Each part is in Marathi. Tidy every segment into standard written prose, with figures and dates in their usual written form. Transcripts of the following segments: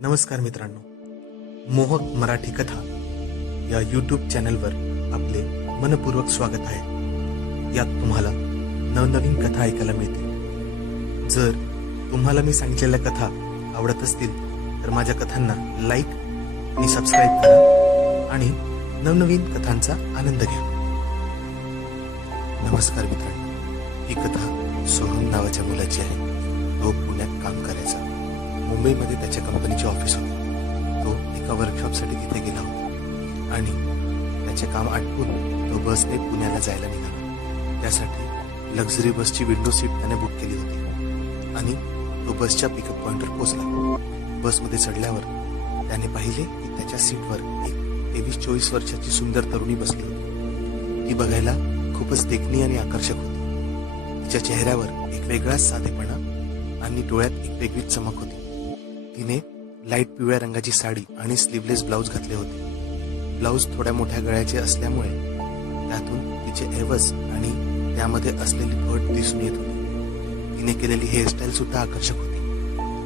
नमस्कार मित्रांनो, मोहक मराठी कथा या यूट्यूब चॅनलवर आपले मनपूर्वक स्वागत आहे। यात तुम्हाला नवनवीन कथा ऐकायला मिळतील। जर तुम्हाला मी सांगितलेल्या कथा आवडत असतील तर माझ्या कथांना लाईक आणि सबस्क्राईब करा आणि नवनवीन कथांचा आनंद घ्या। नमस्कार मित्रांनो, ही कथा सोहम नावाच्या मुलाची आहे। तो पुण्यात काम करायचा। मुंबईमध्ये त्याच्या कंपनीचे ऑफिस होते। तो एका वर्कशॉपसाठी तिथे गेला होता आणि त्याचे काम आटपून तो बसने पुण्याला जायला निघाला। त्यासाठी लक्झरी बसची विंडो सीट त्याने बुक केली होती आणि तो बसच्या पिकअप पॉइंटवर पोहोचला। बसमध्ये चढल्यावर त्याने पाहिले की त्याच्या सीटवर एक 23-24 वर्षाची सुंदर तरुणी बसली होती। ती बघायला खूपच देखणी आणि आकर्षक होती। तिच्या चेहऱ्यावर एक वेगळाच साधेपणा आणि डोळ्यात एक वेगळीच चमक होती। तिने लाईट पिवळ्या रंगाची साडी आणि स्लीवलेस ब्लाउज घातले होते। ब्लाउज थोड्या मोठ्या गळ्याचे असल्यामुळे त्यातून तिचे ऐवज आणि त्यामध्ये असलेली फट दिसून येत होती। तिने केलेली हेअरस्टाईल सुद्धा आकर्षक होती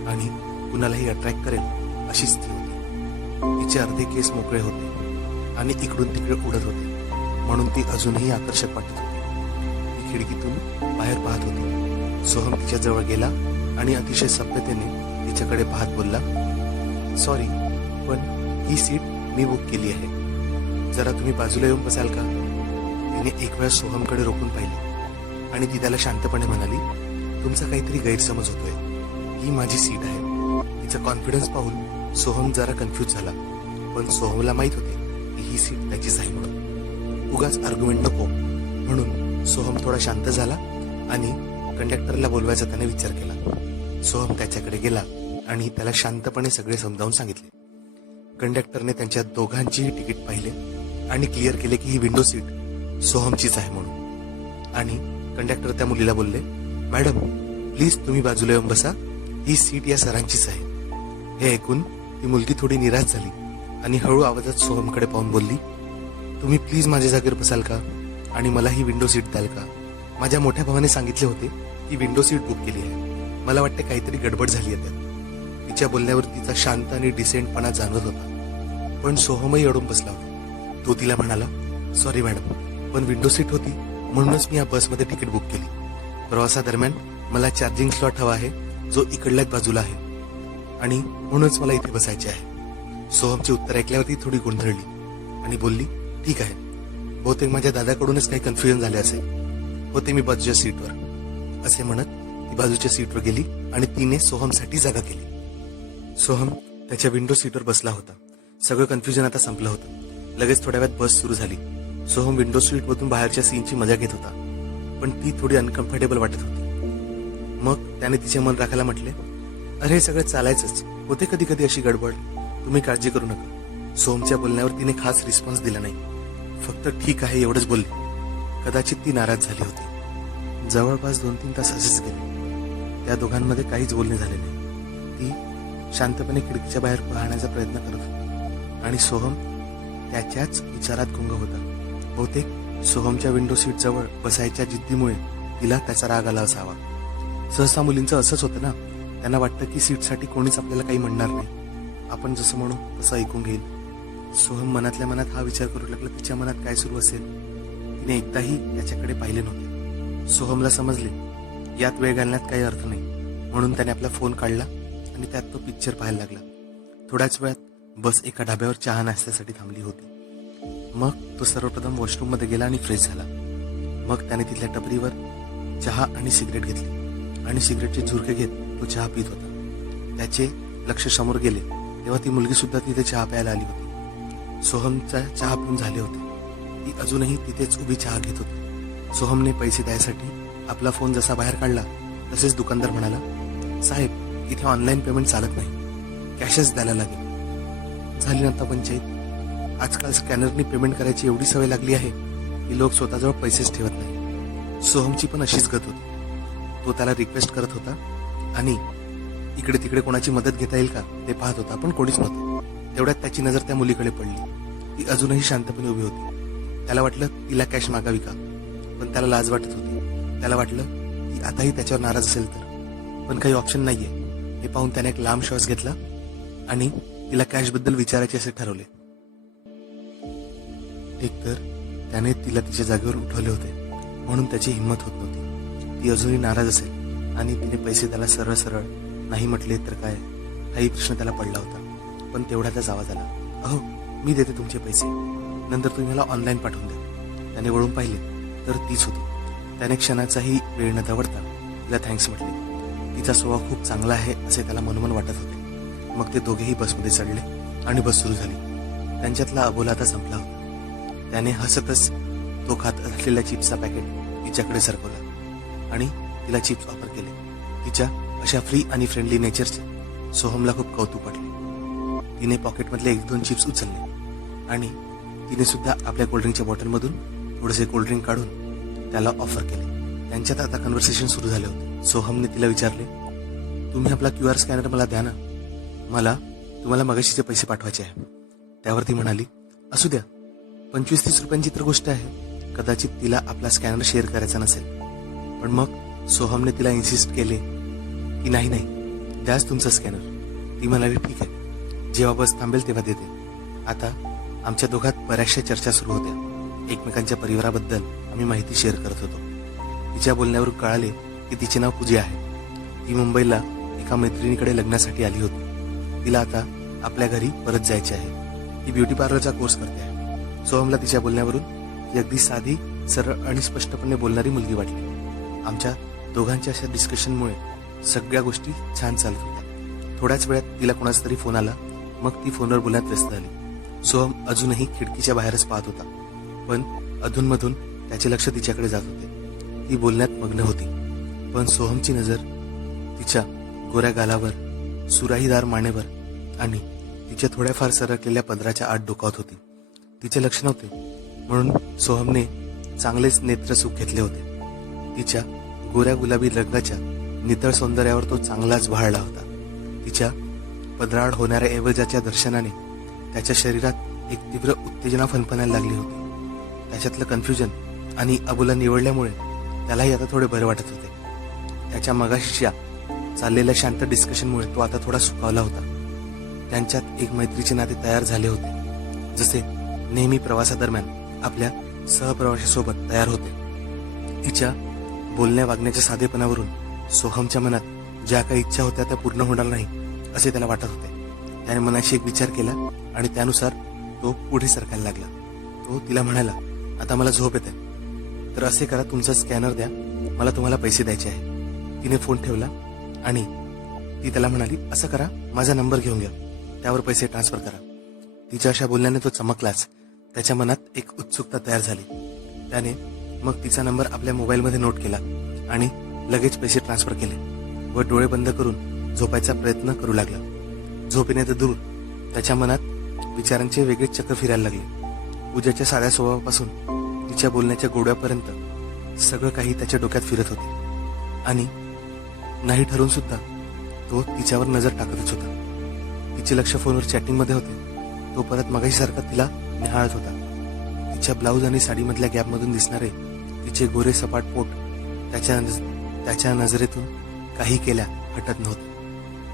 आणि कुणालाही अट्रॅक्ट करेल अशीच ती होती। तिचे अर्धे केस मोकळे होते आणि इकडून तिकडे उडत होते, म्हणून ती अजूनही आकर्षक वाटत होती। ती खिडकीतून बाहेर पाहत होती। सोहम तिच्या जवळ गेला आणि अतिशय सभ्यतेने तिच्याकडे पाहत बोलला, सॉरी, पण ही सीट मी बुक केली आहे। जरा तुम्ही बाजूला येऊन बसाल का? तिने एक वेळा सोहमकडे रोखून पाहिले आणि ती त्याला शांतपणे म्हणाली, तुमचा काहीतरी गैरसमज होतोय, ही माझी सीट आहे। तिचा कॉन्फिडन्स पाहून सोहम जरा कन्फ्यूज झाला, पण सोहमला माहित होते की ही सीट त्याचीच आहे म्हणून उगाच आर्ग्युमेंट नको। म्हणून सोहम थोडा शांत झाला आणि कंडक्टरला बोलवायचा त्याने विचार केला। सोहम त्याच्याकडे गेला आणि त्याला शांतपणे सगळे समजावून सांगितले। कंडक्टरने त्यांच्या दोघांचीही तिकीट पाहिले आणि क्लिअर केले की ही विंडो सीट सोहमचीच आहे म्हणून। आणि कंडक्टर त्या मुलीला बोलले, मॅडम प्लीज तुम्ही बाजूला येऊन बसा, ही सीट या सरांचीच आहे। हे ऐकून ती मुलगी थोडी निराश झाली आणि हळू आवाजात सोहमकडे पाहून बोलली, तुम्ही प्लीज माझ्या जागेवर बसाल का आणि मला ही विंडो सीट द्याल का? माझ्या मोठ्या भावाने सांगितले होते की विंडो सीट बुक केली आहे। मला वाटते काहीतरी गडबड झाली आहे त्यात। तिच्या बोलण्यावर तिचा शांत आणि डिसेंटपणा जाणवत होता, पण सोहमही अडून बसला होता। तो तिला म्हणाला, सॉरी मॅडम, पण विंडो सीट होती म्हणूनच मी या बसमध्ये तिकीट बुक केली। प्रवासादरम्यान मला चार्जिंग स्लॉट हवा आहे जो इकडल्याच बाजूला आहे आणि म्हणूनच मला इथे बसायचे आहे। सोहमचे उत्तर ऐकल्यावरती थोडी गोंधळली आणि बोलली, ठीक आहे, बहुतेक माझ्या दादाकडूनच काही कन्फ्युजन झाले असेल, होते मी बाजूच्या सीटवर। असे म्हणत ती बाजूच्या सीटवर गेली आणि तिने सोहमसाठी जागा केली। सोहम त्याच्या विंडो सीटवर बसला होता। सगळं कन्फ्युजन आता संपलं होतं। लगेच थोड्या वेळात बस सुरू झाली। सोहम विंडो सीटमधून बाहेरच्या सीनची मजा घेत होता, पण ती थोडी अनकम्फर्टेबल वाटत होती। मग त्याने तिचे मन राखायला म्हटले, अरे हे सगळं चालायचंच, होते कधी कधी अशी गडबड, तुम्ही काळजी करू नका। सोहमच्या बोलण्यावर तिने खास रिस्पॉन्स दिला नाही, फक्त ठीक आहे एवढंच बोलली। कदाचित ती नाराज झाली होती। जवळपास 2-3 तास असेच गेले। त्या दोघांमध्ये काहीच बोलणे झाले नाही। ती शांतपणे खिडकीच्या बाहेर पाहण्याचा प्रयत्न करत होती आणि सोहम त्याच्याच विचारात गुंग होता। बहुतेक सोहमच्या विंडो सीट जवळ बसायच्या जिद्दीमुळे तिला त्याचा राग आला असावा। सहसा मुलींचं असंच होतं ना, त्यांना वाटतं की सीटसाठी कोणीच आपल्याला काही म्हणणार नाही, आपण जसं म्हणू तसं ऐकून घेईल। सोहम मनातल्या मनात हा विचार करू लागला, तिच्या मनात काय सुरू असेल। तिने एकदाही त्याच्याकडे पाहिले नव्हते। सोहमला समजले यात वेळ घालण्यात काही अर्थ नाही, म्हणून त्याने आपला फोन काढला आणि त्यात तो पिक्चर पाहायला लागला। थोड्याच वेळात बस एका ढाब्यावर चहा नाश्त्यासाठी थांबली होती। मग तो सर्वप्रथम वॉशरूममध्ये गेला आणि फ्रेश झाला। मग त्याने तिथल्या टपरीवर चहा आणि सिगरेट घेतली आणि सिगरेटचे झुरके घेत तो चहा पित होता। त्याचे लक्ष समोर गेले तेव्हा ती मुलगी सुद्धा तिथे चहा प्यायला आली होती। सोहमचा चहा पिऊन झाले होते, ती अजूनही तिथेच उभी चहा घेत होती। सोहमने पैसे द्यायसाठी आपला फोन जसा बाहेर काढला तसेच दुकानदार म्हणाला, साहेब इथे ऑनलाईन पेमेंट चालत नाही, कॅशच द्यायला लागेल। झाली नंतर पंचायत। आजकाल स्कॅनरनी पेमेंट करायची एवढी सवय लागली आहे की लोक स्वतःजवळ पैसेच ठेवत नाही। सोहमची पण अशीच गत होती। तो त्याला रिक्वेस्ट करत होता आणि इकडे तिकडे कोणाची मदत घेता येईल का ते पाहत होता, पण कोणीच नव्हते। तेवढ्यात त्याची नजर त्या मुलीकडे पडली। ती अजूनही शांतपणे उभी होती। त्याला वाटलं तिला कॅश मागावी का, पण त्याला लाज वाटत होती। त्याला वाटलं की आताही त्याच्यावर नाराज असेल तर, पण काही ऑप्शन नाहीये। हे पाहून त्याने एक लांब श्वास घेतला आणि तिला कॅशबद्दल विचारायचे असे ठरवले. एकतर त्याने तिला तिच्या जागेवर उठवले होते म्हणून त्याची हिंमत होत नव्हती. ती अजूनही नाराज असेल आणि तिने पैसे त्याला सरळ सरळ नाही म्हटले तर काय, हाही प्रश्न त्याला पडला होता. पण तेवढ्यातच आवाज आला, अहो मी देते तुमचे पैसे, नंतर तुम्ही मला ऑनलाईन पाठवून द्या. त्याने वळून पाहिले तर तीच होती. त्याने क्षणाचाही वेळ न दवडता तिला थँक्स म्हटले. तिचा स्वभाव खूप चांगला आहे असे त्याला मनोमन वाटत होते. मग ते दोघेही बसमध्ये चढले आणि बस सुरू झाली. त्यांच्यातला अबोला आता संपला होता. त्याने हसतच तो खात असलेल्या चिप्सचा पॅकेट तिच्याकडे सरकवला आणि तिला चिप्स ऑफर केले. तिच्या अशा फ्री आणि फ्रेंडली नेचरचे सोहमला खूप कौतुक वाटले. तिने पॉकेटमधले 1-2 चिप्स उचलले आणि तिने सुद्धा आपल्या कोल्ड्रिंकच्या बॉटलमधून थोडेसे कोल्ड्रिंक काढून त्याला ऑफर केले. त्यांच्यात आता कन्व्हर्सेशन सुरू झाले होते. सोहमने तिला विचारले, तुम्ही आपला QR स्कॅनर मला द्या ना, मला तुम्हाला मगाशीचे पैसे पाठवायचे आहे. त्यावर ती म्हणाली, असू द्या, 25-30 रुपयांची तर गोष्ट आहे. कदाचित तिला आपला स्कॅनर शेअर करायचा नसेल. पण मग सोहमने तिला इन्सिस्ट केले की नाही नाही द्याच तुमचा स्कॅनर. ती म्हणाली, ठीक आहे, जेव्हा बस थांबेल तेव्हा देते. आता आमच्या दोघात बऱ्याचशा चर्चा सुरू होत्या. एकमेकांच्या परिवाराबद्दल आम्ही माहिती शेअर करत होतो. तिच्या बोलण्यावरून कळाले की तिचे नाव पूजा आहे. ती मुंबईला एका मैत्रिणीकडे लग्नासाठी आली होती. तिला आता आपल्या घरी परत जायचे आहे. ती ब्युटी पार्लरचा कोर्स करते आहे. सोहमला तिच्या बोलण्यावरून ती अगदी साधी, सरळ आणि स्पष्टपणे बोलणारी मुलगी वाटली. आमच्या दोघांच्या अशा डिस्कशनमुळे सगळ्या गोष्टी छान चालत होत्या. थोड्याच वेळात तिला कोणाचा तरी फोन आला. मग ती फोनवर बोलण्यात व्यस्त झाली. सोहम अजूनही खिडकीच्या बाहेरच पाहत होता, पण अधूनमधून त्याचे लक्ष तिच्याकडे जात होते. ती बोलण्यात मग्न होती, पण सोहमची नजर तिच्या गोऱ्या गालावर, सुराहीदार मानेवर आणि तिच्या थोड्याफार सरकलेल्या पदराच्या आत डोकावत होती. तिचे लक्ष नव्हते म्हणून सोहमने चांगलेच नेत्रसुख घेतले होते. तिच्या गोऱ्या गुलाबी रंगाच्या नितळ सौंदर्यावर तो चांगलाच भाळला होता. तिच्या पदराआड होणाऱ्या ऐवजाच्या दर्शनाने त्याच्या शरीरात एक तीव्र उत्तेजना फणफणायला लागली होती. त्याच्यातलं कन्फ्युजन आणि अबोला निवडल्यामुळे त्यालाही आता थोडे बरे वाटत होते. त्याच्या मगाशीच्या चाललेल्या शांत डिस्कशनमुळे तो आता थोडा सुखावला होता. त्यांच्यात एक मैत्रीचे नाते तयार झाले होते, जसे नेहमी प्रवासादरम्यान आपल्या सहप्रवाशासोबत तयार होते. तिच्या बोलण्या वागण्याच्या साधेपणावरून सोहमच्या मनात ज्या काही इच्छा होत्या त्या पूर्ण होणार नाही असे त्याला वाटत होते. त्याने मनाशी एक विचार केला आणि त्यानुसार तो पुढे सरकायला लागला. तो तिला म्हणाला, आता मला झोप येते, तर असे करा, तुमचा स्कॅनर द्या, मला तुम्हाला पैसे द्यायचे आहे. तिने फोन ठेवला आणि ती त्याला म्हणाली, असं करा, माझा नंबर घेऊन घ्या, त्यावर पैसे ट्रान्सफर करा. तिच्या अशा बोलण्याने तो चमकलाच. त्याच्या मनात एक उत्सुकता तयार झाली. त्याने मग तिचा नंबर आपल्या मोबाईलमध्ये नोट केला आणि लगेच पैसे ट्रान्सफर केले व डोळे बंद करून झोपायचा प्रयत्न करू लागला. झोप येणे तर दूर, त्याच्या मनात विचारांचे वेगळे चक्र फिरायला लागले. पूजाच्या साध्या स्वभावापासून तिच्या बोलण्याच्या गोड्यापर्यंत सगळं काही त्याच्या डोक्यात फिरत होते आणि नाही ठरवून सुद्धा तो तिच्यावर नजर टाकतच होता. तिचे लक्ष फोनवर चॅटिंगमध्ये होते. तो परत मगाशीसारखा तिला निहाळत होता. तिच्या ब्लाऊज आणि साडीमधल्या गॅपमधून दिसणारे तिचे गोरे सपाट पोट त्याच्या नजरेतून काही केल्या हटत नव्हते.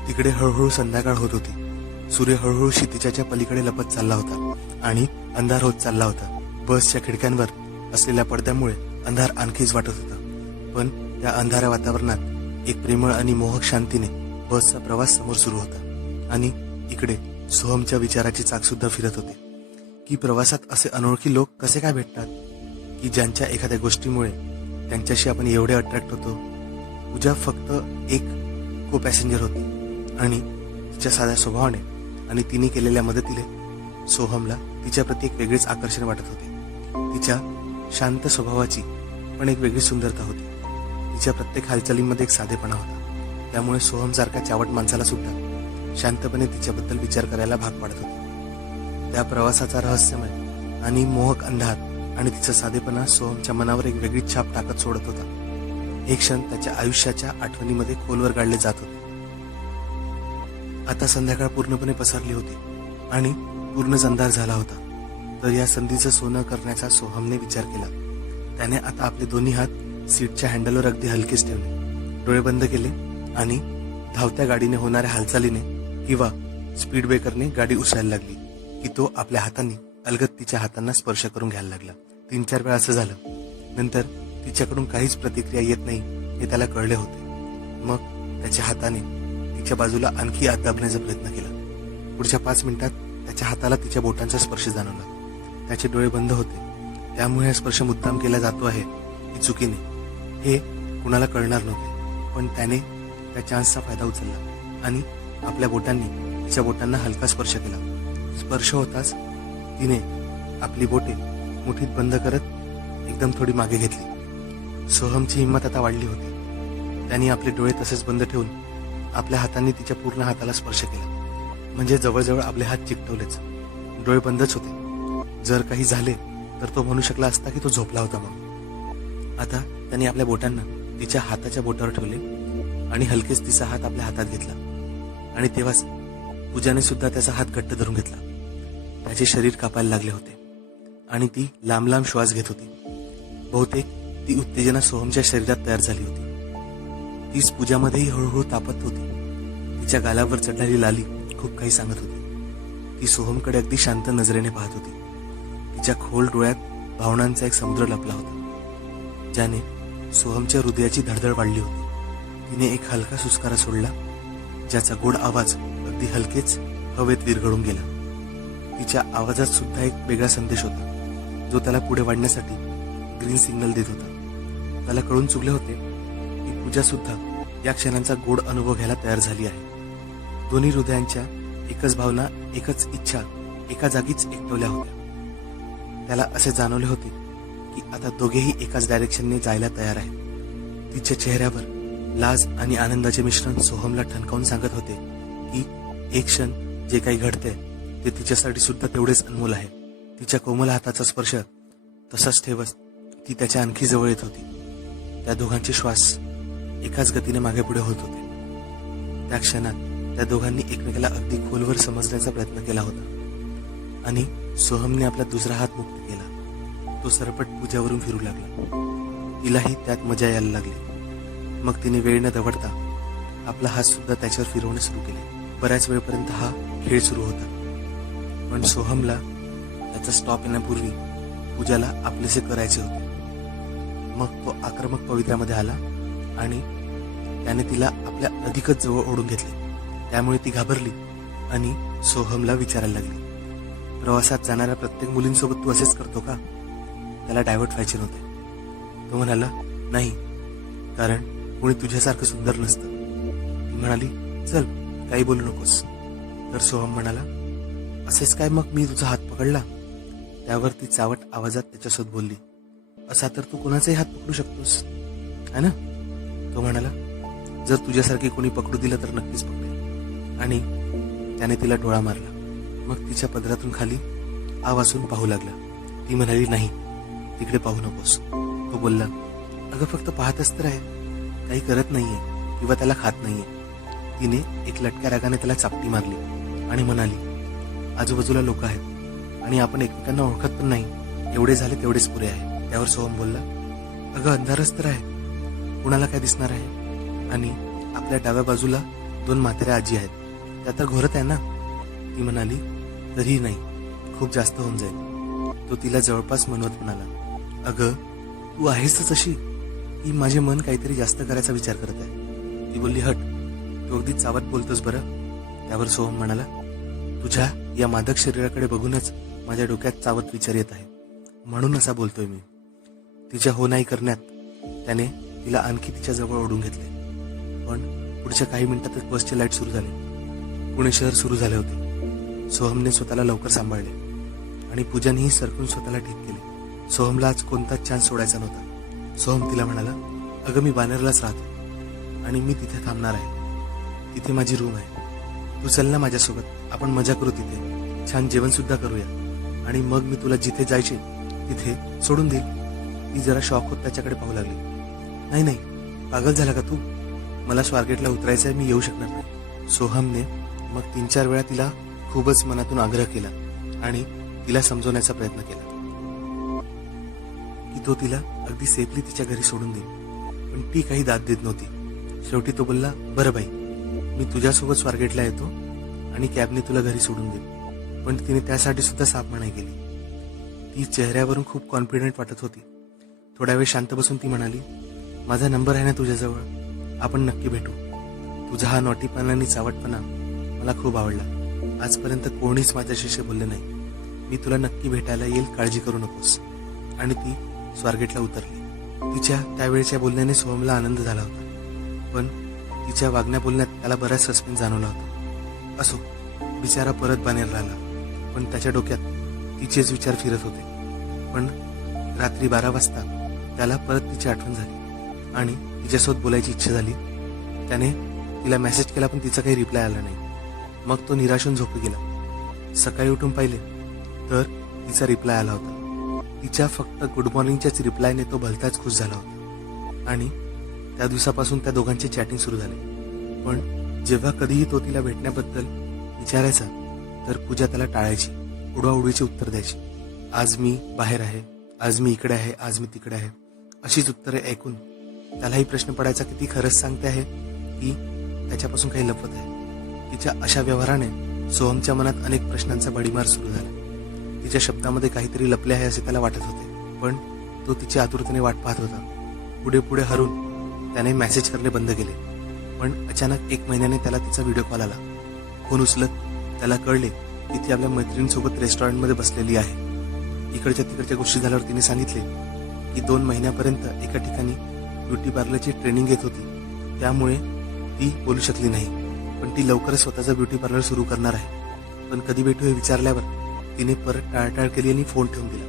तिकडे हळूहळू संध्याकाळ होत होती. सूर्य हळूहळू क्षितिजाच्या पलीकडे लपत चालला होता आणि अंधार होत चालला होता. बसच्या खिडक्यांवर असलेल्या पडद्यामुळे अंधार आणखीच वाटत होता. पण त्या अंधाऱ्या वातावरणात एक प्रेमळ आणि मोहक शांतीने बसचा प्रवास समोर सुरू होता. आणि इकडे सोहमच्या विचाराची चाक सुद्धा फिरत होते की प्रवासात असे अनोळखी लोक कसे काय भेटतात की ज्यांच्या एखाद्या गोष्टीमुळे त्यांच्याशी आपण एवढे अट्रॅक्ट होतो. पूजा फक्त एक को पॅसेंजर होती आणि तिच्या साध्या स्वभावाने आणि तिने केलेल्या मदतीने सोहमला तिच्या प्रती एक वेगळेच आकर्षण वाटत होते. तिच्या शांत स्वभावाची पण एक वेगळी सुंदरता होती. तिच्या प्रत्येक हालचालींमध्ये एक साधेपणा होता. त्यामुळे सोहमसारख्या चावट माणसाला सुद्धा शांतपणे तिच्याबद्दल विचार करायला भाग पाडत होते. त्या प्रवासाचा रहस्यमय आणि मोहक अंधार आणि तिचा साधेपणा सोहमच्या मनावर एक वेगळी छाप टाकत सोडत होता. हे क्षण त्याच्या आयुष्याच्या आठवणीमध्ये खोलवर गाडले जात होते. आता संध्याकाळ पूर्णपणे पसरली होती आणि पूर्णच अंधार झाला होता. तर या संधीचं सोनं करण्याचा सोहमने विचार केला. त्याने आता आपले दोन्ही हात सीटच्या हँडलवर अगदी हलकेच ठेवले, डोळे बंद केले आणि धावत्या गाडीने होणाऱ्या हालचालीने किंवा स्पीड ब्रेकरने गाडी उचलायला लागली की तो आपल्या हाताने अलगद तिच्या हातांना स्पर्श करून घ्यायला लागला. 3-4 वेळा असं झालं. नंतर तिच्याकडून काहीच प्रतिक्रिया येत नाही हे त्याला कळले होते. मग त्याच्या हाताने तिच्या बाजूला आणखी आत दाबण्याचा प्रयत्न केला. पुढच्या 5 मिनिटात त्याच्या हाताला तिच्या बोटांचा स्पर्श जाणवला. त्याचे डोळे बंद होते. त्यामुळे हा स्पर्श मुद्दाम केला जातो आहे की चुकीने हे कुणाला कळणार नव्हते. पण त्याने त्या चान्सचा फायदा उचलला आणि आपल्या बोटांनी तिच्या बोटांना हलका स्पर्श केला. स्पर्श होताच तिने आपली बोटे मुठीत बंद करत एकदम थोडी मागे घेतली. सोहमची हिंमत आता वाढली होती. त्यांनी आपले डोळे तसेच बंद ठेवून आपल्या हातांनी तिच्या पूर्ण हाताला स्पर्श केला. म्हणजे जवळजवळ आपले हात चिकटवलेच. डोळे बंदच होते. जर काही झाले तर तो म्हणू शकला असता की तो झोपला होता म्हणून. आता त्यांनी आपल्या बोटांना तिच्या हाताच्या बोटावर ठेवले आणि हलकेच तिचा हात आपल्या हातात घेतला. आणि तेव्हाच पूजाने सुद्धा त्याचा हात घट्ट धरून घेतला. त्याचे शरीर कापायला लागले होते आणि ती लांब लांब श्वास घेत होती. बहुतेक ती उत्तेजना सोहमच्या शरीरात तयार झाली होती. तीच पूजामध्येही हळूहळू तापत होती. तिच्या गालावर चढलेली लाली खूप काही सांगत होती. ती सोहमकडे अगदी शांत नजरेने पाहत होती. तिच्या खोल डोळ्यात भावनांचा एक समुद्र लपला होता, ज्याने सोहमच्या हृदयाची धडधड वाढली होती. तिने एक हलका सुस्कारा सोडला, ज्याचा गोड आवाज अगदी हलकेच हवेत विरघळून गेला. तिच्या आवाजात सुद्धा एक वेगळा संदेश होता, जो त्याला पुढे वाढण्यासाठी ग्रीन सिग्नल देत होता. त्याला कळून चुकले होते की पूजा सुद्धा या क्षणांचा गोड अनुभव घ्यायला तयार झाली आहे. दोन्ही हृदयांच्या एकच भावना, एकच इच्छा एका जागीच एकवटल्या होत्या. त्याला असे जाणवले होते की आता दोघेही एकाच डायरेक्शनने जायला तयार आहेत. तिच्या चेहऱ्यावर लाज आणि आनंदाचे मिश्रण सोहमला ठणकावून सांगत होते की एक क्षण जे काही घडते ते तिच्यासाठी सुद्धा तेवढेच अनमोल आहे. तिच्या कोमल हाताचा स्पर्श तसाच ठेवत ती त्याच्या आणखी जवळ येत होती. त्या दोघांचे श्वास एकाच गतीने मागे पुढे होत होते. त्या क्षणात त्या दोघांनी एकमेकाला अगदी खोलवर समजण्याचा प्रयत्न केला होता आणि सोहमने आपला दुसरा हात मुक्त केला. तो सरपट पूजावरून फिरू लागला. तिलाही त्यात मजा यायला लागली. मग तिने वेळ न दवडता आपला हात सुद्धा त्याच्यावर फिरवणे सुरू केले. बऱ्याच वेळपर्यंत हा खेळ सुरू होता. पण सोहमला त्याचा स्टॉप येण्यापूर्वी पूजाला आपलेसे करायचे होते. मग तो आक्रमक पवित्र्यामध्ये आला आणि त्याने तिला आपल्या अधिकच जवळ ओढून घेतले. त्यामुळे ती घाबरली आणि सोहमला विचारायला लागली, प्रवासात जाणाऱ्या प्रत्येक मुलींसोबत तू असेच करतो का? त्याला डायव्हर्ट व्हायचे नव्हते. तो म्हणाला, नाही, कारण कोणी तुझ्यासारखं सुंदर नसतं. ती म्हणाली, चल काही बोलू नकोस. तर सोहम म्हणाला, असेच काय मग मी तुझा हात पकडला? त्यावर ती चावट आवाजात त्याच्यासोबत बोलली, असा तर तू कोणाचाही हात पकडू शकतोस, है ना? तो म्हणाला, जर तुझ्यासारखे कोणी पकडू दिलं तर नक्कीच पकडेल. आणि त्याने तिला डोळा मारला. मग तिच्या पदरातून खाली आवाजून पाहू लागला. ती म्हणाली, नाही, तिकडे पाहू नकोस. तो बोलला, अगं फक्त पाहतच तर आहे, काही करत नाहीये किंवा त्याला खात नाहीये. तिने एक लटक्या रागाने त्याला चापटी मारली आणि म्हणाली, आजूबाजूला लोक आहेत आणि आपण एकमेकांना ओळखत पण नाही. एवढे झाले तेवढेच पुरे आहे. त्यावर सोहम बोलला, अगं अंधारच तर आहे, कुणाला काय दिसणार आहे? आणि आपल्या डाव्या बाजूला 2 म्हाताऱ्या आजी आहेत, त्या तर घोरत आहे ना. ती म्हणाली, तरीही नाही, खूप जास्त होऊन जाईल. तो तिला जवळपास म्हणवत म्हणाला, अगं तू आहेसच अशी की माझे मन काहीतरी जास्त करायचा विचार करत आहे. ती बोलली, हट, तू अगदी चावत बोलतोस बरं. त्यावर सोहम म्हणाला, तुझ्या या मादक शरीराकडे बघूनच माझ्या डोक्यात चावत विचार येत आहे, म्हणून असा बोलतोय मी. तिच्या हो नाही करण्यात त्याने तिला आणखी तिच्या जवळ ओढून घेतले. पण पुढच्या काही मिनिटातच बसचे लाईट सुरू झाले. पुणे शहर सुरू झाले होते. सोहमने स्वतःला लवकर सांभाळले आणि पूजानेही सरकून स्वतःला ठीक केले. सोहमला आज कोणताच चान्स सोडायचा नव्हता. सोहम तिला म्हणाला, अगं मी बानेरलाच राहतो आणि मी तिथे थांबणार आहे. तिथे माझी रूम आहे, तू चल ना माझ्यासोबत, आपण मजा करू, तिथे छान जेवण सुद्धा करूया आणि मग मी तुला जिथे जायचे तिथे सोडून देईल. ती जरा शॉक होत त्याच्याकडे पाहू लागली. नाही नाही, पागल झाला का तू? मला स्वारगेटला उतरायचं आहे, मी येऊ शकणार नाही. सोहमने मग 3-4 वेळा तिला खूपच मनातून आग्रह केला आणि तिला समजवण्याचा प्रयत्न केला की तो तिला अगदी सेफली तिच्या घरी सोडून देईल. पण ती काही दाद देत नव्हती. शेवटी तो बोलला, बरं बाई, मी तुझ्यासोबत स्वारगेटला येतो आणि कॅबने तुला घरी सोडून देईल. पण तिने त्यासाठी सुद्धा साफ मनाई केली. ती चेहऱ्यावरून खूप कॉन्फिडंट वाटत होती. थोडा वेळ शांत बसून ती म्हणाली, माझा नंबर आहे ना तुझ्याजवळ, आपण नक्की भेटू. तुझा हा नॉटीपणा आणि चावटपणा मला खूप आवडला. आजपर्यंत कोणीच माझ्याशी बोलले नाही. मी तुला नक्की भेटायला येईल, काळजी करू नकोस. आणि ती स्वारगेटला उतरली. तिच्या त्यावेळच्या बोलण्याने सोहमला आनंद झाला होता, पण तिच्या वागण्या बोलण्यात त्याला बराच सस्पेन्स जाणवला होता. असो, बिचारा परत बाहेर राहिला, पण त्याच्या डोक्यात तिचेच विचार फिरत होते. पण रात्री 12 वाजता त्याला परत तिची आठवण झाली आणि तिच्यासोबत बोलायची इच्छा झाली. त्याने तिला मेसेज केला, पण तिचा काही रिप्लाय आला नाही. मग तो निराशून झोपी गेला. सकाळी उठून पाहिले तर तिचा रिप्लाय आला होता. तिच्या फक्त गुड मॉर्निंगच्याच रिप्लायने तो भलताच खुश झाला होता आणि त्या दिवसापासून त्या दोघांचे चॅटिंग सुरू झाले. पण जेव्हा कधीही तो तिला भेटण्याबद्दल विचारायचा तर पूजा त्याला टाळायची, उडवाउडवीची उत्तर द्यायची. आज मी बाहेर आहे, आज मी इकडे आहे, आज मी तिकडे आहे, अशीच उत्तरे ऐकून त्यालाही प्रश्न पडायचा की ती खरंच सांगते आहे की त्याच्यापासून काही लपवत आहे. तिच्या अशा व्यवहाराने सोहमच्या मनात अनेक प्रश्नांचा भडीमार सुरू झाला. तिच्या शब्दामध्ये काहीतरी लपले आहे असे त्याला वाटत होते, पण तो तिची आतुरतेने वाट पाहत होता. पुढे पुढे हरून त्याने मेसेज करणे बंद केले. पण अचानक 1 महिन्याने त्याला तिचा व्हिडिओ कॉल आला. फोन उचलत त्याला कळले की ती आपल्या मैत्रिणींसोबत रेस्टॉरंटमध्ये बसलेली आहे. इकडच्या तिकडच्या गोष्टी झाल्यावर तिने सांगितले की 2 महिन्यापर्यंत एका ठिकाणी ब्युटी पार्लरची ट्रेनिंग घेत होती, त्यामुळे ती बोलू शकली नाही. पण ती लवकरच स्वतःचा ब्युटी पार्लर सुरू करणार आहे. पण कधी भेटू हे विचारल्यावर तिने परत टाळटाळ केली आणि फोन ठेवून दिला.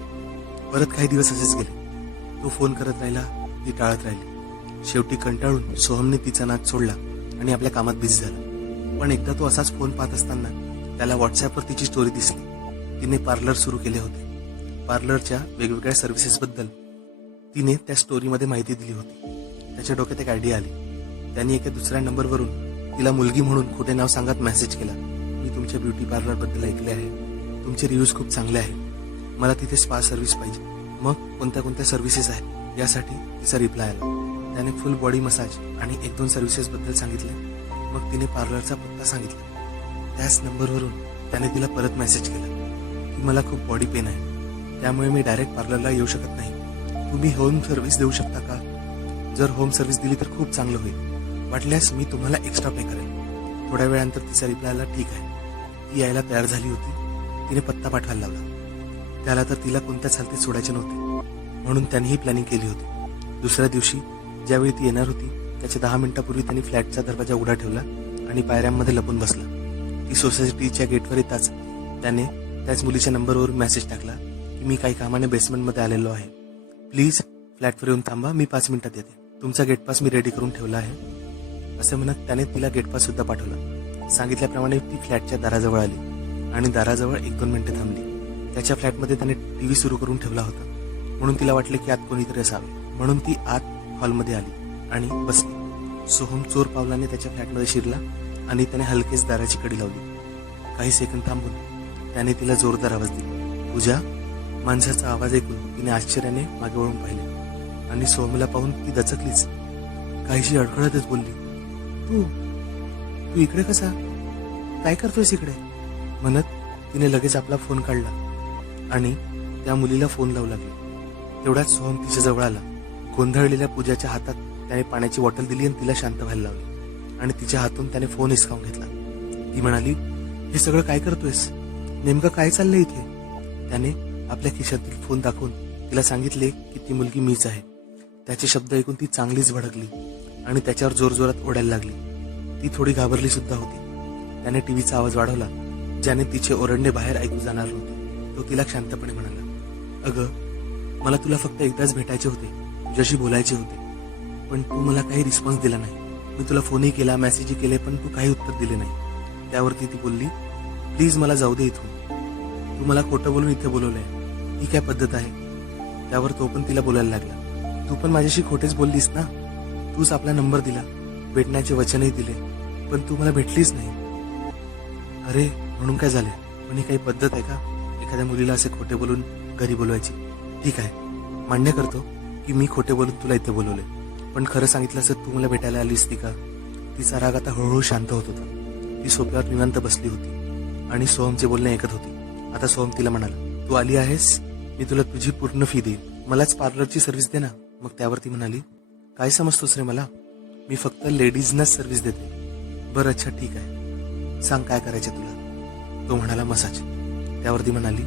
परत काही दिवस असेच गेले. तो फोन करत राहिला, ती टाळत राहिली. शेवटी कंटाळून सोहमने तिचा नाद सोडला आणि आपल्या कामात बिझी झाला. पण एकदा तो असाच फोन पाहत असताना त्याला व्हॉट्सअपवर तिची स्टोरी दिसली. तिने पार्लर सुरू केले होते. पार्लरच्या वेगवेगळ्या सर्व्हिसेसबद्दल तिने त्या स्टोरीमध्ये माहिती दिली होती. त्याच्या डोक्यात एक आयडिया आली. त्यांनी एका दुसऱ्या नंबरवरून तिला मुलगी म्हणून खोटे नाव सांगत मेसेज केला, मी तुमच्या ब्युटी पार्लरबद्दल ऐकले आहे, तुमचे रिव्ह्यूज खूप चांगले आहेत, मला तिथे स्पा सर्व्हिस पाहिजे. मग कोणत्या कोणत्या सर्व्हिसेस आहेत यासाठी तिचा रिप्लाय आला. त्याने फुल बॉडी मसाज आणि 1-2 सर्व्हिसेसबद्दल सांगितले. मग तिने पार्लरचा पत्ता सांगितला. त्याच नंबरवरून त्याने तिला परत मेसेज केला की मला खूप बॉडी पेन आहे, त्यामुळे मी डायरेक्ट पार्लरला येऊ शकत नाही, तुम्ही होम सर्व्हिस देऊ शकता का? जर होम सर्व्हिस दिली तर खूप चांगलं होईल, वाटल्यास मी तुम्हाला एक्स्ट्रा पे करेल. थोड्या वेळानंतर तिचा रिप्लाय आला, ठीक आहे. ती यायला तयार झाली होती. तिने पत्ता पाठवायला लावला. त्याला तर तिला कोणत्याच हालतीत सोडायचे नव्हते, म्हणून त्यानेही प्लॅनिंग केली होती. दुसऱ्या दिवशी ज्यावेळी ती येणार होती त्याच्या 10 मिनिटापूर्वी त्यांनी फ्लॅटचा दरवाजा उघडा ठेवला आणि पायऱ्यांमध्ये लपून बसला. ती सोसायटीच्या गेटवर येताच त्याने त्याच मुलीच्या नंबरवर मेसेज टाकला की मी काही कामाने बेसमेंटमध्ये आलेलो आहे, प्लीज फ्लॅटवर येऊन थांबा, मी 5 मिनिटात येते, तुमचा गेटपास मी रेडी करून ठेवला आहे. असं म्हणत त्याने तिला गेटपास सुद्धा पाठवला. सांगितल्याप्रमाणे ती फ्लॅटच्या दाराजवळ आली आणि दाराजवळ 1-2 मिनिटं थांबली. त्याच्या फ्लॅटमध्ये त्याने टीव्ही सुरू करून ठेवला होता, म्हणून तिला वाटले की आत कोणीतरी असावे, म्हणून ती आत हॉलमध्ये आली आणि बसली. सोहम चोर पावलाने त्याच्या फ्लॅटमध्ये शिरला आणि त्याने हलकेच दाराची कडी लावली. काही सेकंद थांबून त्याने तिला जोरदार आवाज दिला, पूजा. माणसाचा आवाज ऐकून तिने आश्चर्याने मागे वळून पाहिले आणि सोहमला पाहून ती दचकलीच. काहीशी अडखळतच बोलली, तू तू इकडे कसा, काय करतोयस इकडे? म्हणत तिने लगेच आपला फोन काढला आणि त्या मुलीला फोन लावू लागली. तेवढ्याच सोहम तिच्या जवळ आला. गोंधळलेल्या पूजाच्या हातात त्याने पाण्याची बॉटल दिली आणि तिला शांत व्हायला लावली आणि तिच्या हातून त्याने फोन हिसकावून घेतला. ती म्हणाली, हे सगळं काय करतोयस, नेमकं काय चाललंय इथे? त्याने आपल्या खिशातील फोन दाखवून तिला सांगितले की ती मुलगी मीच आहे. त्याचे शब्द ऐकून ती चांगलीच भडकली आणि त्याच्यावर जोरजोरात ओढायला लागली. ती थोडी घाबरली सुद्धा होती. त्याने टीव्हीचा आवाज वाढवला, ज्याने तिचे ओरडणे बाहेर ऐकू जाणार नव्हते. तो तिला शांतपणे म्हणाला, अगं, मला तुला फक्त एकदाच भेटायचे होते, तुझ्याशी बोलायचे होते, पण तू मला काही रिस्पॉन्स दिला नाही. मी तुला फोनही केला, मेसेजही केले, पण तू काही उत्तर दिले नाही. त्यावरती ती बोलली, प्लीज मला जाऊ दे इथून, तू मला खोटं बोलून इथे बोलवलंय, ही काय पद्धत आहे? त्यावर तो पण तिला बोलायला लागला, तू पण माझ्याशी खोटेच बोललीस ना, तूच आपला नंबर दिला, भेटण्याचे वचनही दिले, पण तू मला भेटलीच नाही. अरे, म्हणून काय झाले? पण ही काही पद्धत आहे का एखाद्या मुलीला असे खोटे बोलून घरी बोलवायची? ठीक आहे, मान्य करतो की मी खोटे बोलून तुला इथे बोलवले, पण खरं सांगितलं असं तू मला भेटायला आलीस ती का? तिचा राग आता हळूहळू शांत होत होता. ती सोफ्यावर निवांत बसली होती आणि सोहमचे बोलणे ऐकत होती. आता सोहम तिला म्हणाला, तू आली आहेस, मी तुला तुझी पूर्ण फी देईन, मलाच पार्लरची सर्व्हिस दे ना. मग त्यावर ती म्हणाली, काय समजतोस रे मला, मी फक्त लेडीजनाच सर्व्हिस देते. बरं अच्छा ठीक आहे, सांग काय करायचे तुला. तो म्हणाला मसाज. त्यावर ती म्हणाली,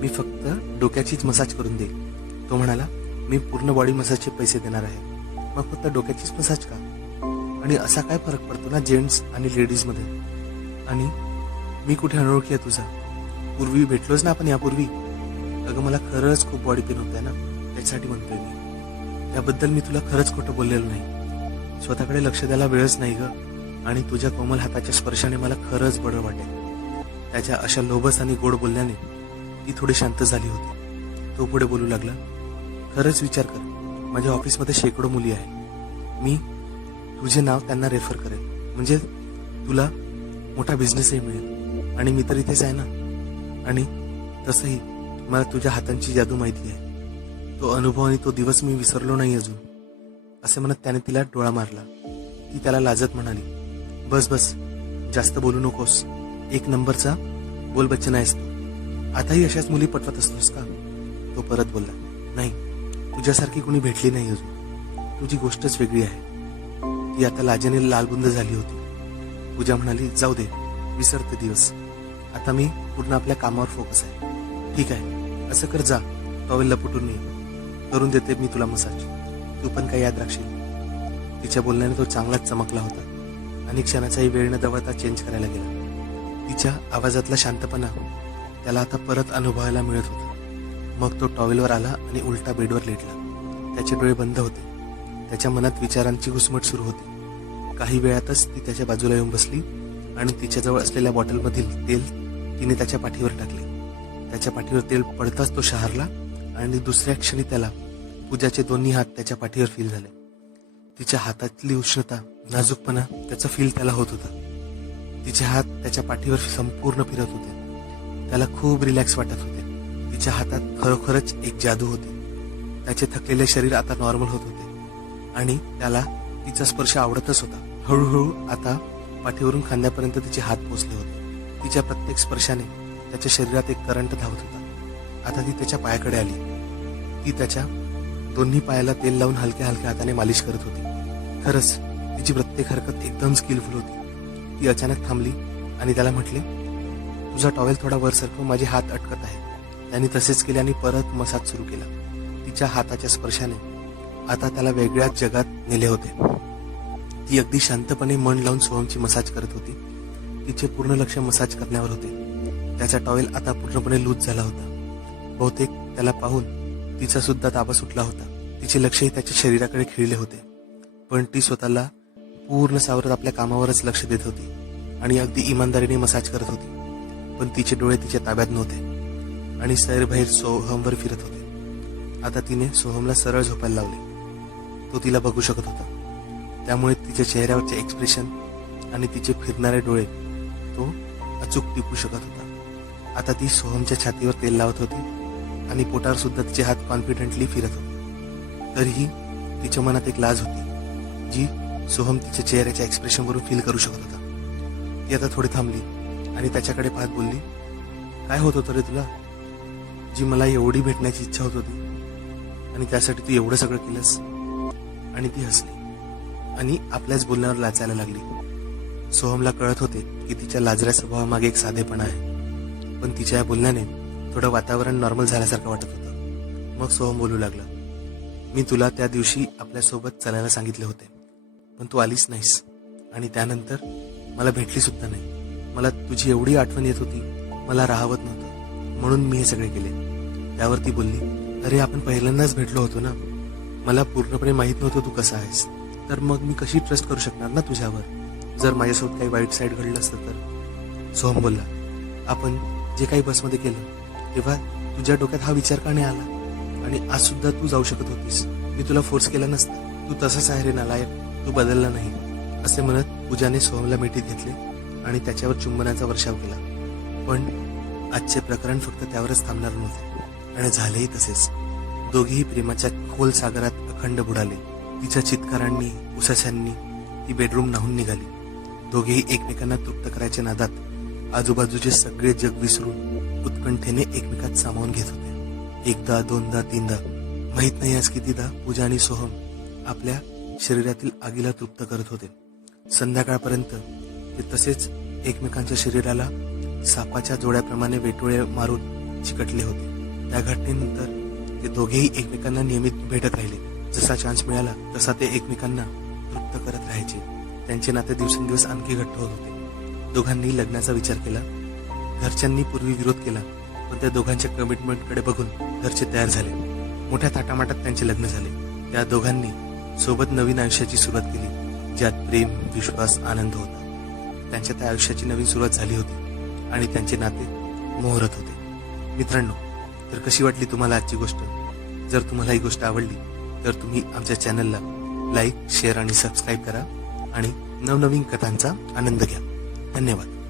मी फक्त डोक्याचीच मसाज करून देईल. तो म्हणाला, मी पूर्ण बॉडी मसाजचे पैसे देणार आहे. मग फक्त डोक्याचीच मसाज का, आणि असा काय फरक पडतो ना जेंट्स आणि लेडीज मध्ये. आणि मी कुठे अनोळखी आहे तुझा, पूर्वी भेटलोच ना आपण यापूर्वी. अगं मला खरंच खूप बॉडी पेन होत आहे ना, त्याच्यासाठी म्हणतोय मी. त्याबद्दल मी तुला खरंच खोटं बोललेलं नाही. स्वतःकडे लक्ष द्यायला वेळच नाही ग. आणि तुझ्या कोमल हाताच्या स्पर्शाने मला खरंच बरं वाटेल. त्याच्या अशा लोभस आणि गोड बोलण्याने ती थोडी शांत झाली होती. तो पुढे बोलू लागला, खरंच विचार कर, माझ्या ऑफिसमध्ये शेकडो मुली आहेत. मी तुझे नाव त्यांना रेफर करेल, म्हणजे तुला मोठा बिझनेसही मिळेल. आणि मी तर इथेच आहे ना. आणि तसंही मला तुझ्या हातांची जादू माहिती आहे. तो अनुभव आणि तो दिवस मी विसरलो नाही अजून. असे म्हणत त्याने तिला डोळा मारला. ती त्याला लाजत म्हणाली, बस बस, जास्त बोलू नकोस. एक नंबरचा बोल बच्चन आहेस तू. आताही अशाच मुली पटवत असतोस का. तो परत बोलला, नाही, तुझ्यासारखी कुणी भेटली नाही अजून. तुझी गोष्टच वेगळी आहे. ती आता लाजेने लालबुंद झाली होती. पूजा म्हणाली, जाऊ दे, विसरते दिवस. आता मी पूर्ण आपल्या कामावर फोकस आहे. ठीक आहे, असं कर, जा टॉवेल लपटून ये, करून देते मी तुला मसाज. तू पण काय याद राखशील. तिच्या बोलण्याने तो चांगलाच चमकला होता आणि क्षणाचाही वेळ न दवडता चेंज करायला गेला. तिच्या आवाजातला शांतपणा त्याला आता परत अनुभवायला मिळत होता. मग तो टॉवेलवर आला आणि उलटा बेडवर लेटला. त्याचे डोळे बंद होते. त्याच्या मनात विचारांची घुसमट सुरू होती. काही वेळातच ती त्याच्या बाजूला येऊन बसली आणि तिच्याजवळ असलेल्या बॉटलमधील तेल तिने त्याच्या पाठीवर टाकले. त्याच्या पाठीवर तेल पडताच तो शहारला आणि दुसऱ्या क्षणी त्याला पूजाचे दोन्ही हात त्याच्या पाठीवर फील झाले. तिच्या हातातली उष्णता, नाजूकपणा, त्याचा फील त्याला होत होता. तिचे हात त्याच्या पाठीवर संपूर्ण फिरत होते. त्याला खूप रिलॅक्स वाटत होते. तिच्या हातात खरोखरच एक जादू होती. त्याचे थकलेले शरीर आता नॉर्मल होत होते आणि त्याला तिचा स्पर्श आवडतच होता. हळूहळू आता पाठीवरून खांद्यापर्यंत तिचे हात पोचले होते. तिच्या प्रत्येक स्पर्शाने त्याच्या शरीरात एक करंट धावत होता. आता ती त्याच्या पायाकडे आली. ती त्याच्या दोन्ही पायाला तेल लावून हलक्या हलक्या हाताने मालिश करत होती. खरंच तिची प्रत्येक हरकत एकदम स्किलफुल होती. ती अचानक थांबली आणि त्याला म्हटले, तुझा टॉवेल थोडा वर सरकव, माझे हात अटकत आहे. त्याने तसेच केले आणि परत मसाज सुरू केला. तिच्या हाताच्या स्पर्शाने आता त्याला वेगळ्याच जगात नेले होते. ती अगदी शांतपणे मन लावून सोहमची मसाज करत होती. तिचे पूर्ण लक्ष मसाज करण्यावर होते. त्याचा टॉवेल आता पूर्णपणे लूज झाला होता. बहुतेक त्याला पाहून तिचा सुद्धा ताबा सुटला होता. तिचे लक्षही त्याच्या शरीराकडे खिळले होते. पण ती स्वतःला पूर्ण सावरत आपल्या कामावरच लक्ष देत होती आणि अगदी इमानदारीने मसाज करत होती. पण तिचे डोळे तिच्या ताब्यात नव्हते आणि सैरभैर सोहमवर फिरत होते. आता तिने सोहमला सरळ झोपायला लावले. तो तिला बघू शकत होता. त्यामुळे तिच्या चेहऱ्यावरचे एक्सप्रेशन आणि तिचे फिरणारे डोळे तो अचूक टिपू शकत होता. आता ती सोहमच्या छातीवर तेल लावत होती आणि पोटावर सुद्धा तिचे हात कॉन्फिडेंटली फिरत होते. तरीही तिच्या मनात एक लाज होती जी सोहम तिच्या चेहऱ्याच्या एक्सप्रेशनवरून फील करू शकत होता. ती आता थोडी थांबली आणि त्याच्याकडे पाहत बोलली, काय होत होतं रे तुला, जी मला एवढी भेटण्याची इच्छा होत होती आणि त्यासाठी तू एवढं सगळं केलंस. आणि ती हसली आणि आपल्याच बोलण्यावर लाचायला लागली. सोहमला कळत होते की तिच्या लाजऱ्या स्वभावामागे एक साधेपणा आहे. पण तिच्या या बोलण्याने थोडं वातावरण नॉर्मल झाल्यासारखं वाटत होतं. मग सोहम बोलू लागला, मी तुला त्या दिवशी आपल्यासोबत चालायला सांगितले होते, पण तू आलीच नाहीस आणि त्यानंतर मला भेटली सुद्धा नाही. मला तुझी एवढी आठवण येत होती, मला राहावत नव्हतं, म्हणून मी हे सगळे केले. त्यावर ती बोलली, अरे आपण पहिल्यांदाच भेटलो होतो ना, मला पूर्णपणे माहित नव्हतं तू कसा आहेस, तर मग मी कशी ट्रस्ट करू शकणार ना तुझ्यावर, जर माझ्यासोबत काही वाईट साईड घडलं असतं तर. सोहम बोलला, आपण जे काही बसमध्ये केलं तेव्हा तुझ्या डोक्यात हा विचार का नाही आला, आणि आज सुद्धा तू जाऊ शकत होतीस, मी तुला फोर्स केला नसता, तू तसाच आहे रे नालायक, तू बदलला नाही. असे म्हणत पूजाने सोहमला मिठीत घेतले आणि त्याच्यावर चुंबनाचा वर्षाव केला. पण आजचे प्रकरण फक्त त्यावरच थांबणार नव्हते आणि झालेही तसेच. दोघेही प्रेमाच्या खोल सागरात अखंड बुडाले. तिच्या चित्कारांनी, उसाशांनी ती बेडरूम न्हाऊन निघाली. दोघेही एकमेकांना तृप्त करायच्या नादात आजूबाजूचे सगळे जग विसरून उत्कंठेने एकमेकात सामावून घेत होते. एकदा, दोनदा, तीनदा, माहित नाही आज कितीदा पूजा आणि सोहम आपल्या शरीरातील आगीला तृप्त करत होते. संध्याकाळपर्यंत ते तसेच एकमेकांच्या शरीराला सापाच्या जोड्याप्रमाणे वेटोळे मारून चिकटले होते. त्या घटनेनंतर ते दोघेही एकमेकांना नियमित भेटत राहिले. जसा चान्स मिळाला तसा ते एकमेकांना तृप्त करत राहायचे. त्यांचे नाते दिवसेंदिवस आणखी घट्ट होत होते. दोघांनी लग्नाचा विचार केला. घरच्यांनी पूर्वी विरोध केला, पण त्या दोघांच्या कमिटमेंटकडे बघून घरचे तयार झाले. मोठ्या थाटामाटात त्यांचे लग्न झाले. त्या दोघांनी सोबत नवीन आयुष्याची सुरुवात केली, ज्यात प्रेम, विश्वास, आनंद होता. त्यांच्या त्या आयुष्याची नवीन सुरुवात झाली होती आणि त्यांचे नाते मोहरत होते. मित्रांनो, तर कशी वाटली तुम्हाला आजची गोष्ट? जर तुम्हाला ही गोष्ट आवडली तर तुम्ही आमच्या चॅनलला लाईक, शेअर आणि सबस्क्राईब करा आणि नवनवीन कथांचा आनंद घ्या. धन्यवाद.